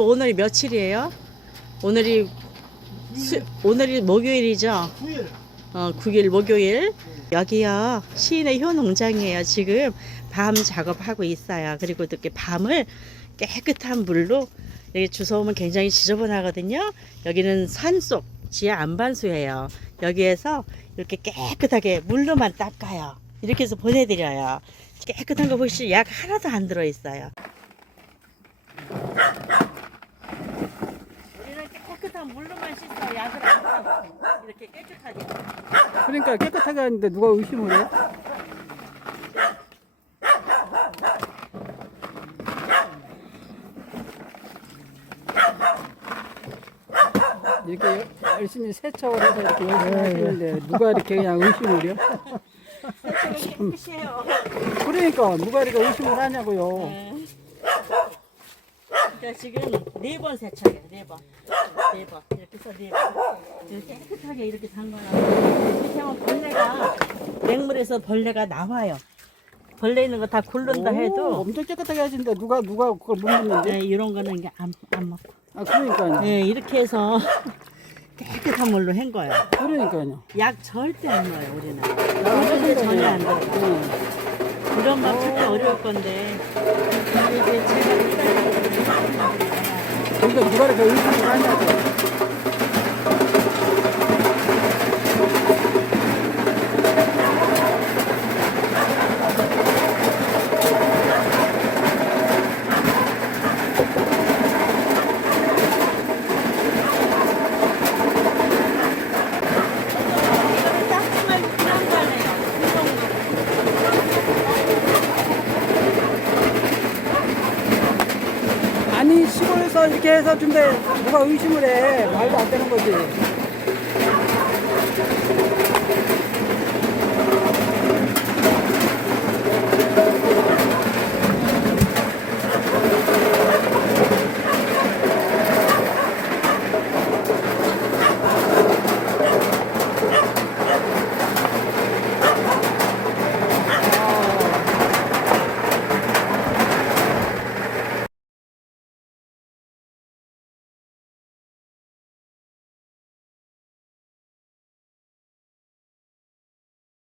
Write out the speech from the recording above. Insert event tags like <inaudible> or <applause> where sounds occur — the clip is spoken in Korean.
여보 오늘이 며칠이에요? 오늘이 수, 오늘이 목요일이죠? 9일. 어, 9일 목요일. 여기요, 시인의 효 농장이에요. 지금 밤 작업하고 있어요. 그리고 이렇게 밤을 깨끗한 물로 여기 주워오면 굉장히 지저분하거든요. 여기는 산속 지하 안반수예요. 여기에서 이렇게 깨끗하게 물로만 닦아요. 이렇게 해서 보내드려요. 깨끗한 거 보시죠. 약 하나도 안 들어있어요. 물로만 씻어. 약을 안 하고 이렇게 깨끗하게. 그러니까 깨끗하게 하는데 누가 의심을 해? 이렇게 열심히 세척을 해서 이렇게 열심히 하시는데 누가 이렇게 그냥 의심을 해요? 깨끗해요. 그러니까 누가 이렇게 의심을 하냐고요. 네. 그러니까 지금 네 번 세척해요. 네 번. 네 번. 이렇게 해서 네. 이렇게 깨끗하게 이렇게 담가놔. 이렇게 하면 벌레가 맹물에서 벌레가 나와요. 벌레 있는 거 다 굴른다 오, 해도 엄청 깨끗하게 하시는데 누가 누가 그걸 못 묻는데? 네, 이런 거는 이게 안, 안 먹고. 아 그러니까요. 네, 이렇게 해서 <laughs> 깨끗한 물로 한 거예요. 그러니까요. 약 절대 안 넣어요, 우리는. 아, 절대 전혀 안 네. 들어가요. 이런 밥 찾기 어려울 건데. 이제 제가 그러니까 누가 이렇게 의심을 하냐고. 이거는 짝퉁을 그냥 발라요. 이 정도. 아니 시골에서 이렇게 해서 준대 누가 의심을 해. 말도 안 되는 거지